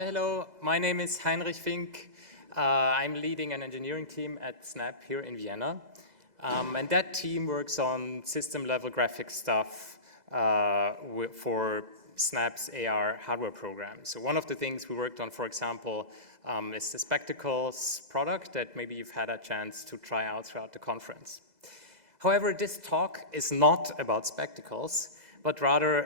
Hello, my name is Heinrich Fink. I'm leading an engineering team at Snap here in Vienna. And that team works on system-level graphics stuff for Snap's AR hardware program. So one of the things we worked on, for example, is the Spectacles product that maybe you've had a chance to try out throughout the conference. However, this talk is not about spectacles, but rather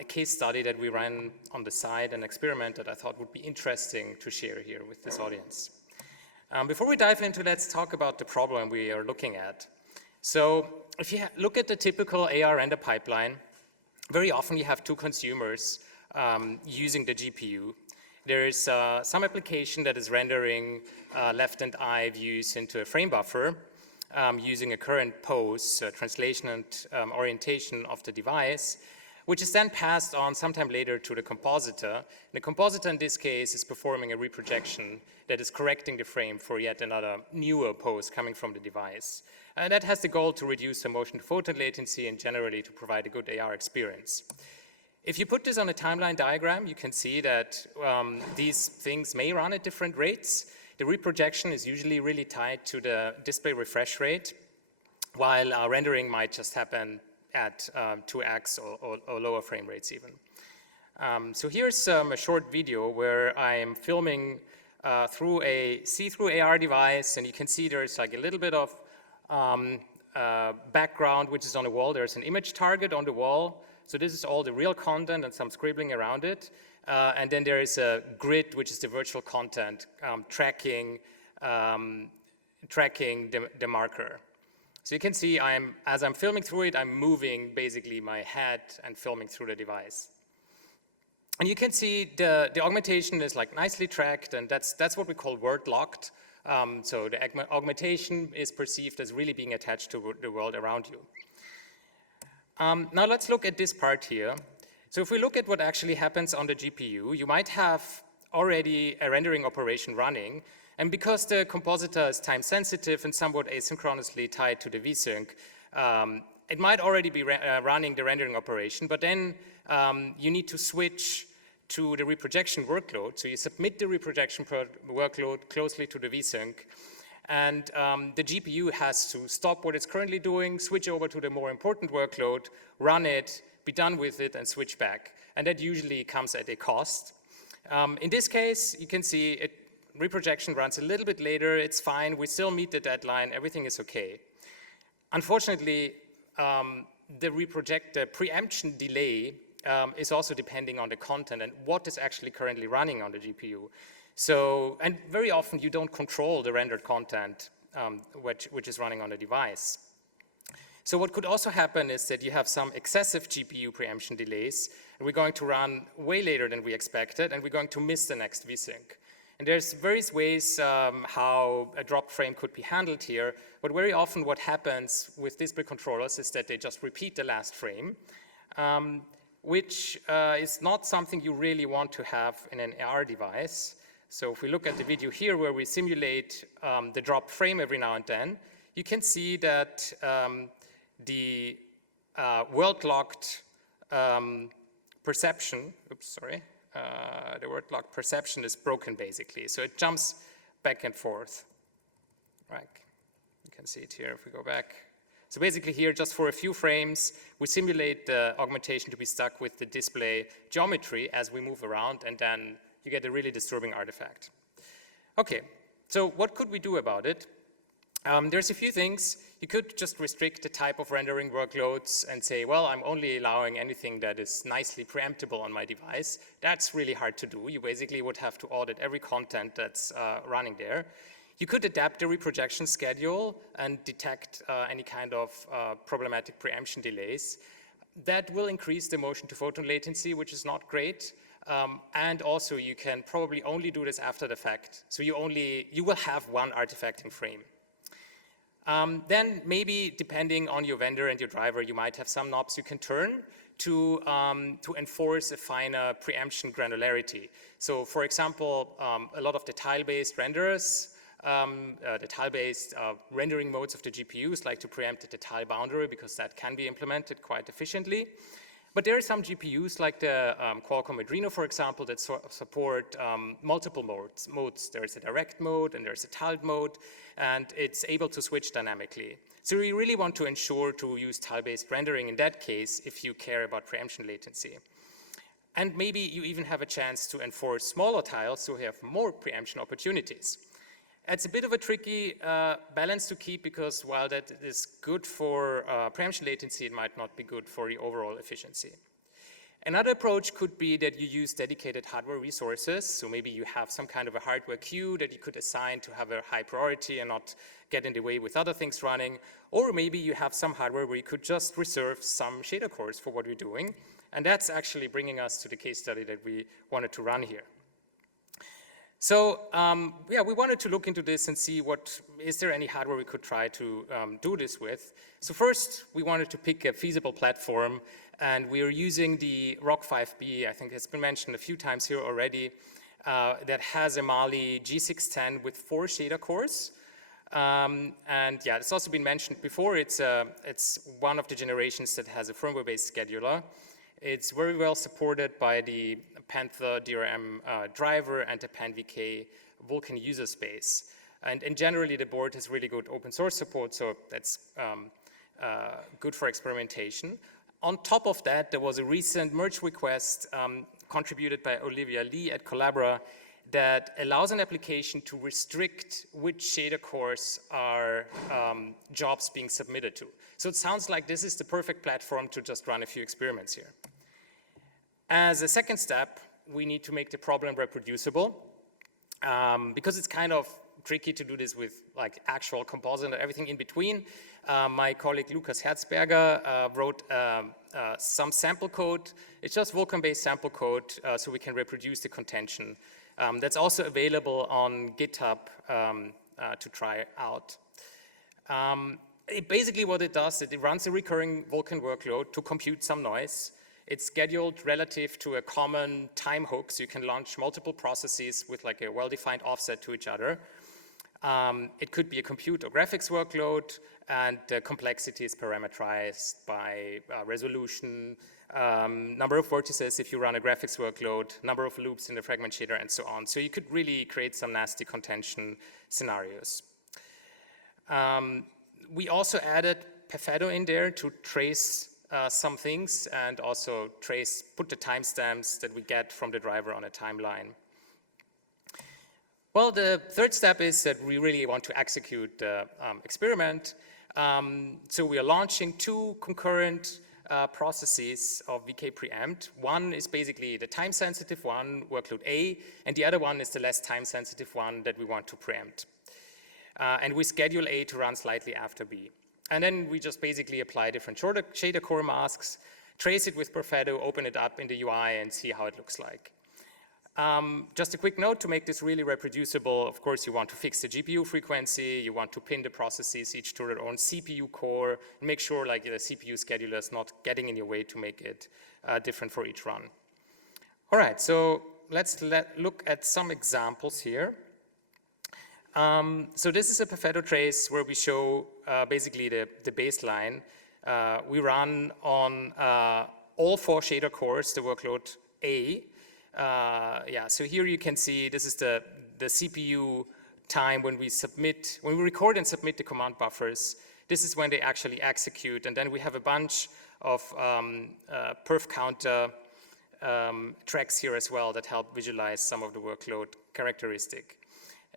a case study that we ran on the side, an experiment that I thought would be interesting to share here with this audience. Before we dive into, let's talk about the problem we are looking at. So if you look at the typical AR render pipeline, very often you have two consumers using the GPU. There is some application that is rendering left and eye views into a frame buffer, using a current pose, translation and orientation of the device, which is then passed on sometime later to the compositor. And the compositor in this case is performing a reprojection that is correcting the frame for yet another newer pose coming from the device. And that has the goal to reduce the motion to photon latency and generally to provide a good AR experience. If you put this on a timeline diagram, you can see that these things may run at different rates. The reprojection is usually really tied to the display refresh rate, while rendering might just happen at 2x or lower frame rates even. So here's a short video where I'm filming through a see-through AR device, and you can see there's like a little bit of background which is on the wall. There's an image target on the wall. So this is all the real content and some scribbling around it. And then there is a grid, which is the virtual content, tracking the marker. So you can see as I'm filming through it, I'm moving basically my head and filming through the device. And you can see the augmentation is like nicely tracked, and that's what we call word locked. So the augmentation is perceived as really being attached to the world around you. Now let's look at this part here. So if we look at what actually happens on the GPU, you might have already a rendering operation running, and because the compositor is time sensitive and somewhat asynchronously tied to the vsync, it might already be running the rendering operation, but then you need to switch to the reprojection workload. So you submit the reprojection workload closely to the vsync, and the GPU has to stop what it's currently doing, switch over to the more important workload, run it, be done with it, and switch back. And that usually comes at a cost. In this case, you can see reprojection runs a little bit later. It's fine. We still meet the deadline. Everything is OK. Unfortunately, the preemption delay is also depending on the content and what is actually currently running on the GPU. So, and very often you don't control the rendered content which is running on the device. So what could also happen is that you have some excessive GPU preemption delays, and we're going to run way later than we expected, and we're going to miss the next vsync. And there's various ways how a dropped frame could be handled here, but very often what happens with display controllers is that they just repeat the last frame, which is not something you really want to have in an AR device. So if we look at the video here where we simulate the dropped frame every now and then, you can see that the world-locked perception, the word-locked perception is broken basically. So it jumps back and forth. Right. You can see it here if we go back. So basically here, just for a few frames, we simulate the augmentation to be stuck with the display geometry as we move around, and then you get a really disturbing artifact. Okay, so what could we do about it? There's a few things. You could just restrict the type of rendering workloads and say, well, I'm only allowing anything that is nicely preemptible on my device. That's really hard to do. You basically would have to audit every content that's running there. You could adapt the reprojection schedule and detect any kind of problematic preemption delays. That will increase the motion to photon latency, which is not great. And also you can probably only do this after the fact. So you will have one artifacting frame. Then maybe depending on your vendor and your driver, you might have some knobs you can turn to enforce a finer preemption granularity. So for example, a lot of the tile-based renderers, the tile-based rendering modes of the GPUs like to preempt at the tile boundary because that can be implemented quite efficiently. But there are some GPUs like the Qualcomm Adreno, for example, that support multiple modes. There's a direct mode and there's a tiled mode, and it's able to switch dynamically. So we really want to ensure to use tile-based rendering in that case if you care about preemption latency. And maybe you even have a chance to enforce smaller tiles so you have more preemption opportunities. It's a bit of a tricky balance to keep because while that is good for preemption latency, it might not be good for the overall efficiency. Another approach could be that you use dedicated hardware resources. So maybe you have some kind of a hardware queue that you could assign to have a high priority and not get in the way with other things running. Or maybe you have some hardware where you could just reserve some shader cores for what you're doing. And that's actually bringing us to the case study that we wanted to run here. So yeah, we wanted to look into this and see is there any hardware we could try to do this with. So first, we wanted to pick a feasible platform, and we are using the ROC5B, I think it's been mentioned a few times here already, that has a Mali G610 with 4 shader cores. And yeah, it's also been mentioned before, it's one of the generations that has a firmware-based scheduler. It's very well supported by the panthor DRM driver and the PanVK Vulkan user space. And generally, the board has really good open source support, so that's good for experimentation. On top of that, there was a recent merge request contributed by Olivia Lee at Collabora that allows an application to restrict which shader cores are jobs being submitted to. So it sounds like this is the perfect platform to just run a few experiments here. As a second step, we need to make the problem reproducible because it's kind of tricky to do this with like actual composite and everything in between. My colleague Lukas Herzberger wrote some sample code. It's just Vulkan-based sample code so we can reproduce the contention. That's also available on GitHub to try out. Basically what it does, it runs a recurring Vulkan workload to compute some noise. It's scheduled relative to a common time hook, so you can launch multiple processes with like a well-defined offset to each other. It could be a compute or graphics workload, and the complexity is parameterized by resolution, number of vertices if you run a graphics workload, number of loops in the fragment shader, and so on. So you could really create some nasty contention scenarios. We also added Perfetto in there to trace some things and also put the timestamps that we get from the driver on a timeline. Well, the third step is that we really want to execute the experiment. So we are launching 2 concurrent processes of VK preempt. One is basically the time-sensitive one, workload A, and the other one is the less time-sensitive one that we want to preempt. And we schedule A to run slightly after B. And then we just basically apply different shader core masks, trace it with Perfetto, open it up in the UI, and see how it looks like. Just a quick note to make this really reproducible. Of course, you want to fix the GPU frequency. You want to pin the processes each to their own CPU core, and make sure like the CPU scheduler is not getting in your way to make it different for each run. All right, so let's look at some examples here. So this is a Perfetto trace where we show basically the baseline. We run on all 4 shader cores, the workload A. Yeah, so here you can see this is the CPU time when we record and submit the command buffers. This is when they actually execute, and then we have a bunch of perf counter tracks here as well that help visualize some of the workload characteristic.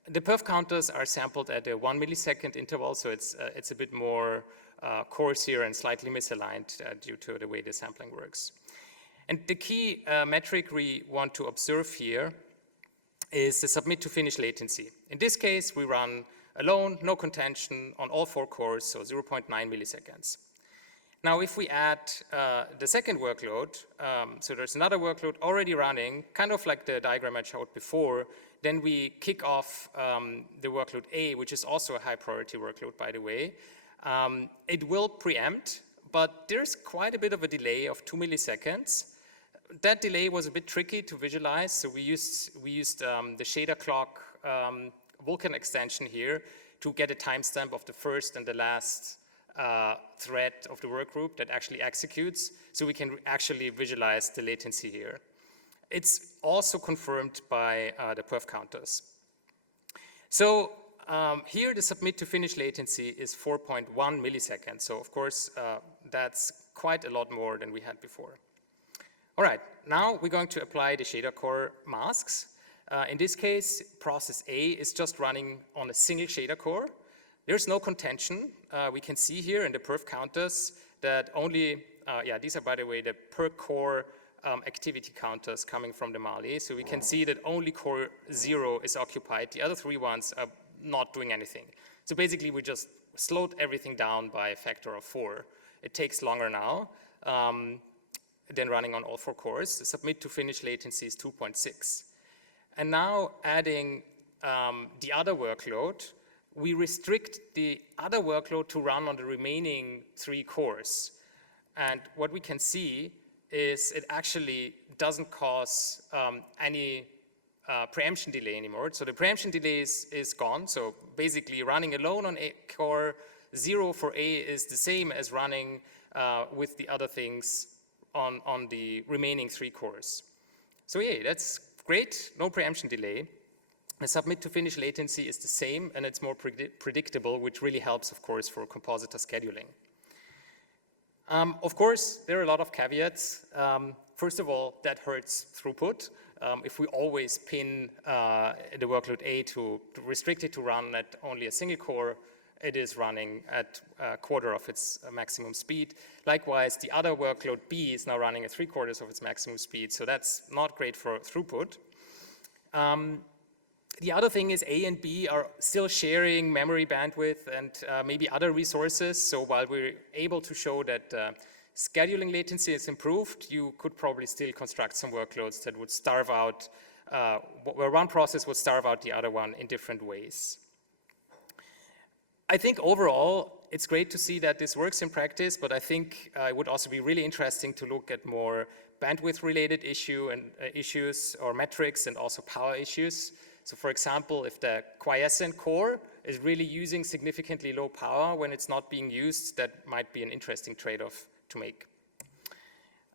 The perf counters are sampled at a 1 millisecond interval, so it's a bit more coarse here and slightly misaligned due to the way the sampling works. And the key metric we want to observe here is the submit to finish latency. In this case, we run alone, no contention on all 4 cores, so 0.9 milliseconds. Now, if we add the second workload, so there's another workload already running, kind of like the diagram I showed before, then we kick off the workload A, which is also a high priority workload, by the way. It will preempt, but there's quite a bit of a delay of 2 milliseconds. That delay was a bit tricky to visualize, so we used the shader clock Vulkan extension here to get a timestamp of the first and the last thread of the workgroup that actually executes, so we can actually visualize the latency here. It's also confirmed by the perf counters. So here the submit to finish latency is 4.1 milliseconds. So of course, that's quite a lot more than we had before. All right, now we're going to apply the shader core masks. In this case, process A is just running on a single shader core. There's no contention. We can see here in the perf counters that only, these are, by the way, the per core activity counters coming from the Mali. So we can see that only core 0 is occupied. The other 3 ones are not doing anything. So basically, we just slowed everything down by a factor of 4. It takes longer now than running on all 4 cores. The submit to finish latency is 2.6. And now adding the other workload, we restrict the other workload to run on the remaining 3 cores. And what we can see is it actually doesn't cause any preemption delay anymore. So the preemption delay is gone. So basically running alone on core 0 for A is the same as running with the other things on the remaining 3 cores. So yeah, that's great, no preemption delay. The submit to finish latency is the same, and it's more predictable, which really helps, of course, for compositor scheduling. Of course, there are a lot of caveats. First of all, that hurts throughput. If we always pin the workload A to restrict it to run at only a single core, it is running at a quarter of its maximum speed. Likewise, the other workload B is now running at 3/4 of its maximum speed, so that's not great for throughput. The other thing is A and B are still sharing memory bandwidth and maybe other resources. So while we're able to show that scheduling latency is improved, you could probably still construct some workloads that would starve out, where one process would starve out the other one in different ways. I think overall, it's great to see that this works in practice, but I think it would also be really interesting to look at more bandwidth-related issues or metrics and also power issues. So for example, if the quiescent core is really using significantly low power when it's not being used, that might be an interesting trade-off to make.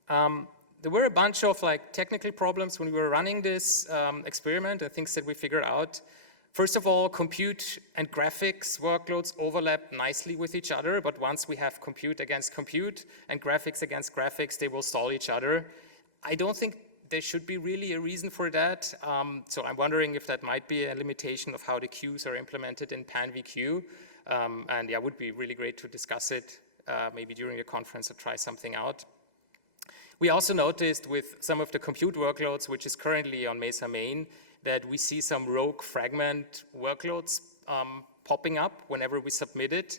There were a bunch of technical problems when we were running this experiment and things that we figured out. First of all, compute and graphics workloads overlap nicely with each other, but once we have compute against compute and graphics against graphics, they will stall each other. I don't think there should be really a reason for that. So I'm wondering if that might be a limitation of how the queues are implemented in PanVK. And yeah, it would be really great to discuss it maybe during the conference or try something out. We also noticed with some of the compute workloads, which is currently on Mesa main, that we see some rogue fragment workloads popping up whenever we submit it.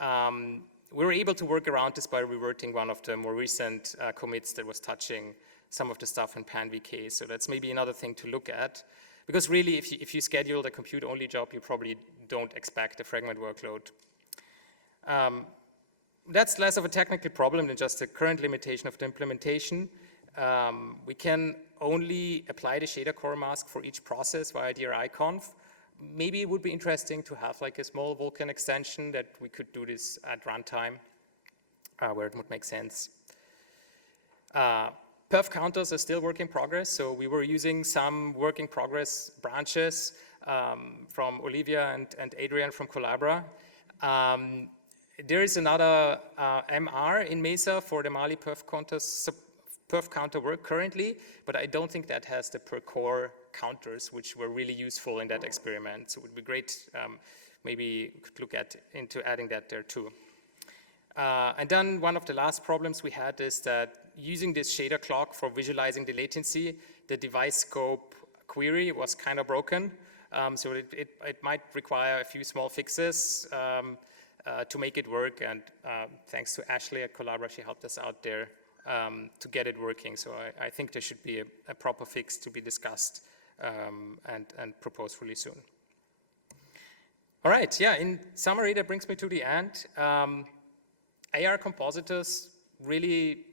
We were able to work around this by reverting one of the more recent commits that was touching some of the stuff in PanVK. So that's maybe another thing to look at. Because really, if you schedule the compute-only job, you probably don't expect a fragment workload. That's less of a technical problem than just the current limitation of the implementation. We can only apply the shader core mask for each process via DRI-conf. Maybe it would be interesting to have a small Vulkan extension that we could do this at runtime, where it would make sense. Perf counters are still work in progress, so we were using some work in progress branches from Olivia and Adrian from Collabra. There is another MR in Mesa for the Mali perf counter work currently, but I don't think that has the per core counters, which were really useful in that experiment. So it would be great, maybe we could look into adding that there too. And then one of the last problems we had is that using this shader clock for visualizing the latency, the device scope query was kind of broken. So it might require a few small fixes to make it work. And thanks to Ashley at Collabra, she helped us out there to get it working. So I think there should be a proper fix to be discussed and proposed really soon. All right, yeah, in summary, that brings me to the end. AR compositors really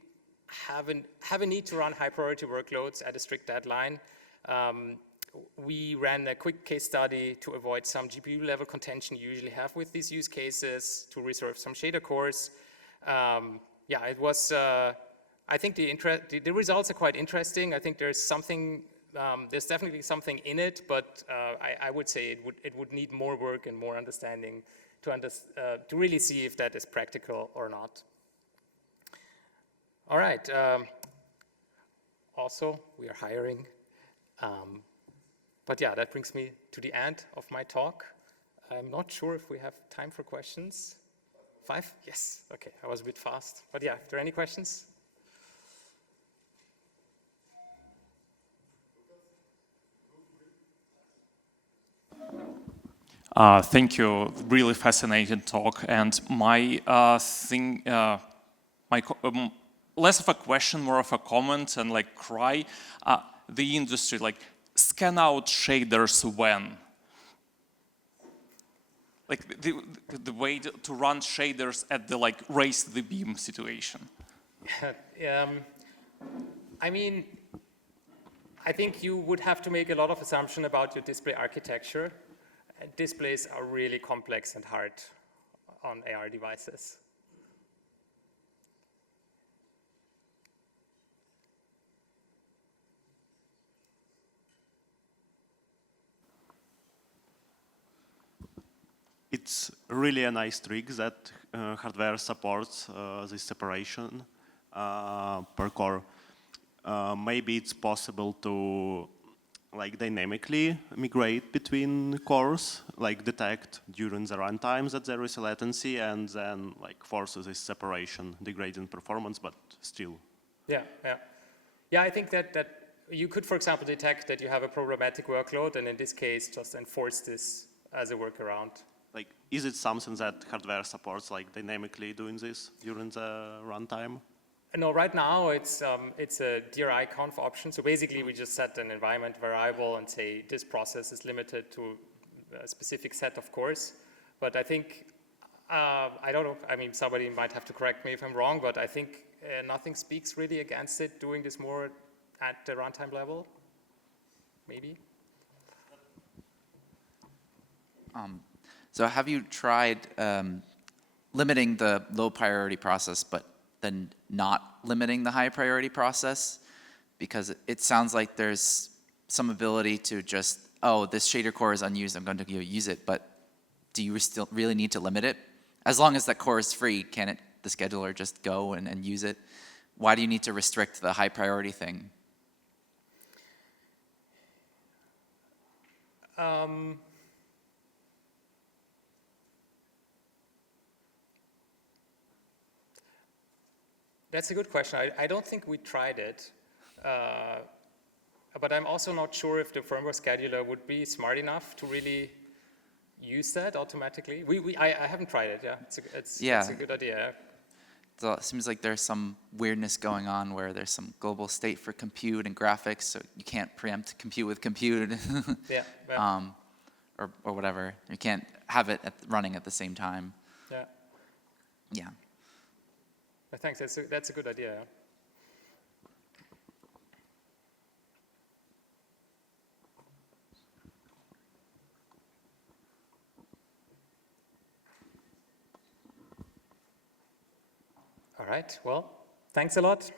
have a need to run high priority workloads at a strict deadline. we ran a quick case study to avoid some GPU level contention you usually have with these use cases, to reserve some shader cores. Yeah, it was, I think the results are quite interesting. I think there's something, there's definitely something in it, but I would say it would need more work and more understanding to really see if that is practical or not. All right. Also, we are hiring. But yeah, that brings me to the end of my talk. I'm not sure if we have time for questions. 5? Yes. Okay, I was a bit fast. But yeah, if there are any questions? Thank you. Really fascinating talk. And my less of a question, more of a comment and like cry. The industry, like, scan out shaders when? Like the way to run shaders at the like raise the beam situation. I mean, I think you would have to make a lot of assumption about your display architecture. Displays are really complex and hard on AR devices. It's really a nice trick that hardware supports this separation per core. Maybe it's possible to like dynamically migrate between cores, like detect during the runtime that there is a latency, and then like forces this separation, degrading performance, but still. Yeah. I think that you could, for example, detect that you have a problematic workload, and in this case, just enforce this as a workaround. Like, is it something that hardware supports, like dynamically doing this during the runtime? No, right now it's a DRI conf option. So basically, we just set an environment variable and say this process is limited to a specific set of cores. But I think I don't know. I mean, somebody might have to correct me if I'm wrong, but I think nothing speaks really against it doing this more at the runtime level. Maybe. So have you tried limiting the low priority process, but then not limiting the high priority process? Because it sounds like there's some ability to just, oh, this shader core is unused, I'm going to use it, but do you still really need to limit it? As long as that core is free, can the scheduler just go and use it? Why do you need to restrict the high priority thing? That's a good question. I don't think we tried it, but I'm also not sure if the firmware scheduler would be smart enough to really use that automatically. I haven't tried it. Yeah, it's a good idea. So it seems like there's some weirdness going on where there's some global state for compute and graphics, so you can't preempt compute with compute. Yeah. Or whatever. You can't have it running at the same time. Yeah. Yeah. Thanks. That's a good idea. All right. Well, thanks a lot.